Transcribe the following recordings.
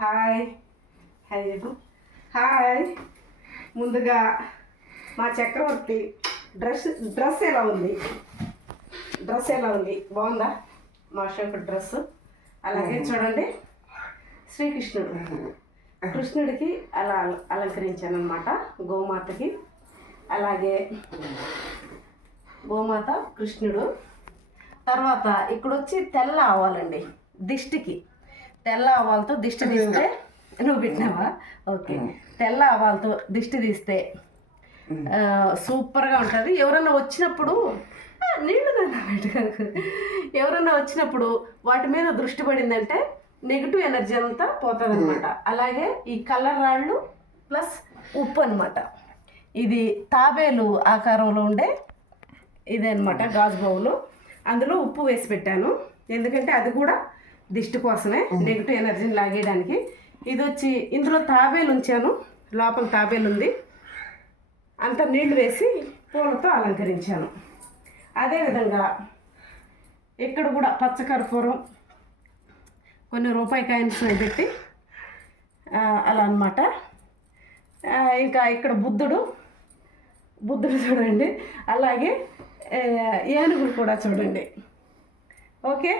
Hi hi చెప్పు hi ముందుగా మా చక్రవర్తి డ్రెస్ డ్రెస్ ఎలా ఉంది? డ్రెస్ ఎలా ఉంది? బాగుందా? మా అశోక్ డ్రెస్. అలాగే చూడండి. శ్రీకృష్ణుడు. కృష్ణుడికి అలా అలంకరించాను అనమాట గోమాతకి. అలాగే గోమాత కృష్ణుడు. తర్వాత ఇక్కడ వచ్చి తెల్ల ఆవాలండి. దిష్టికి. తెల్ల ఆవాలతో దిష్టి తీస్తే నువ్వు పెట్టినావా ఓకే. తెల్ల ఆవాలతో దిష్టి తీస్తే సూపర్గా ఉంటుంది. ఎవరన్నా వచ్చినప్పుడు నీళ్ళు. ఎవరన్నా వచ్చినప్పుడు వాటి మీద దృష్టి పడిందంటే నెగిటివ్ ఎనర్జీ అంతా పోతుంది అనమాట అలాగే ఈ కలర్ రాళ్ళు ప్లస్ ఉప్పు అనమాట ఇది తాబేలు ఆకారంలో ఉండే ఇదే అనమాట గాజు బౌలు. అందులో ఉప్పు వేసి పెట్టాను. ఎందుకంటే అది కూడా దిష్టి కోసమే నెగిటివ్ ఎనర్జీని లాగేయడానికి. ఇది వచ్చి ఇందులో తాబేలు ఉంచాను. లోపల తాబేలు ఉంది. అంత నీళ్ళు వేసి పూలతో అలంకరించాను. అదేవిధంగా ఇక్కడ కూడా పచ్చకర్పూరం కొన్ని రూపాయి కాయిన్స్ పెట్టి అలా అనమాట ఇంకా ఇక్కడ బుద్ధుడు బుద్ధుడు చూడండి. అలాగే ఏనుగులు కూడా చూడండి. ఓకే?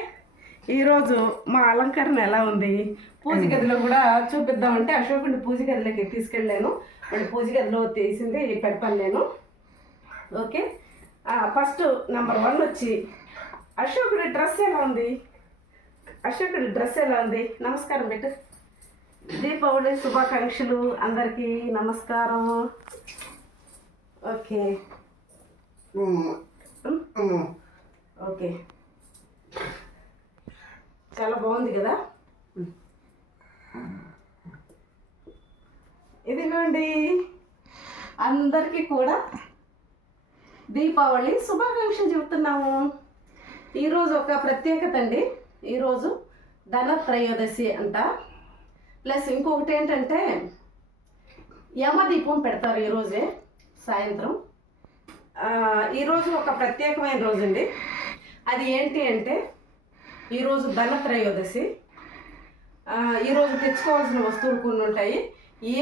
ఈరోజు మా అలంకరణ ఎలా ఉంది? పూజ గదిలో కూడా చూపిద్దామంటే అశోకుని పూజ గదిలోకి తీసుకెళ్ళాను. మళ్ళీ పూజ గదిలో తీసింది పెడతాను నేను ఓకే? ఫస్ట్ నెంబర్ వన్ వచ్చి అశోకుడి డ్రెస్ ఎలా ఉంది? అశోకుడి డ్రెస్ ఎలా ఉంది? నమస్కారం పెట్టు. దీపావళి శుభాకాంక్షలు అందరికీ నమస్కారం. ఓకే. ఓకే. చాలా బాగుంది కదా? ఇదిగోండి అందరికీ కూడా దీపావళి శుభాకాంక్షలు చెబుతున్నాము. ఈరోజు ఒక ప్రత్యేకత అండి. ఈరోజు ధనత్రయోదశి అంట. ప్లస్ ఇంకొకటి ఏంటంటే యమదీపం పెడతారు ఈరోజే సాయంత్రం. ఈరోజు ఒక ప్రత్యేకమైన రోజు అండి అది ఏంటి అంటే ఈరోజు ధనత్రయోదశి. ఈరోజు తెచ్చుకోవాల్సిన వస్తువులు కొన్ని ఉంటాయి.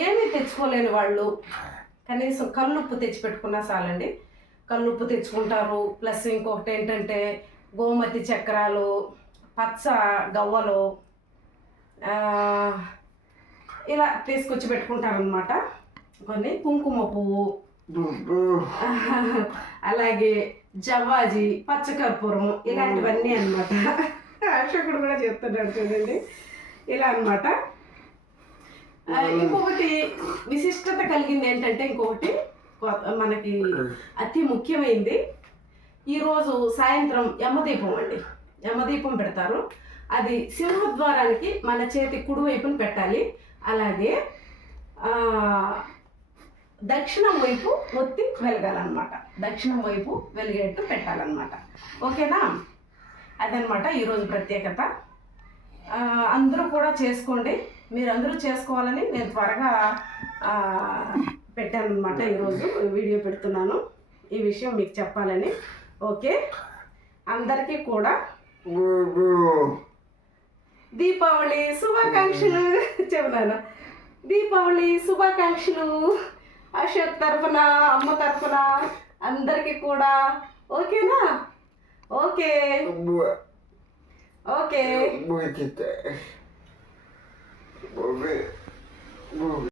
ఏమి తెచ్చుకోలేని వాళ్ళు కనీసం కల్లుప్పు తెచ్చి పెట్టుకున్నా చాలండి. కల్లుప్పు తెచ్చుకుంటారు. ప్లస్ ఇంకొకటి ఏంటంటే గోమతి చక్రాలు పచ్చ గవ్వలు ఇలా తీసుకొచ్చి పెట్టుకుంటారనమాట కొన్ని కుంకుమ పువ్వు. అలాగే జవ్వాజి పచ్చకర్పూరం ఇలాంటివన్నీ అన్నమాట. అశోకుడు కూడా చెప్తున్నాడు చూడండి. ఇలా అన్నమాట. ఆ, ఇంకొకటి విశిష్టత కలిగింది ఏంటంటే ఇంకొకటి మనకి అతి ముఖ్యమైనది ఈరోజు సాయంత్రం యమదీపం అండి. యమదీపం పెడతారు. అది సింహద్వారానికి మన చేతి కుడివైపున పెట్టాలి. అలాగే దక్షిణం వైపు ఒత్తి వెలగాలన్నమాట. దక్షిణం వైపు వెలిగేట్టు పెట్టాలన్నమాట. ఓకేనా? అదనమాట ఈరోజు ప్రత్యేకత. అందరూ కూడా చేసుకోండి. మీరందరూ చేసుకోవాలని నేను త్వరగా పెట్టాను అనమాట ఈరోజు వీడియో పెడుతున్నాను. ఈ విషయం మీకు చెప్పాలని. ఓకే? అందరికీ కూడా దీపావళి శుభాకాంక్షలు. చెప్తాను దీపావళి శుభాకాంక్షలు. అశోక్ తరఫున అమ్మ తరఫున అందరికీ కూడా. ఓకేనా? Okey. Buat. Eh. Okey. Buat kita. Boleh. Boleh.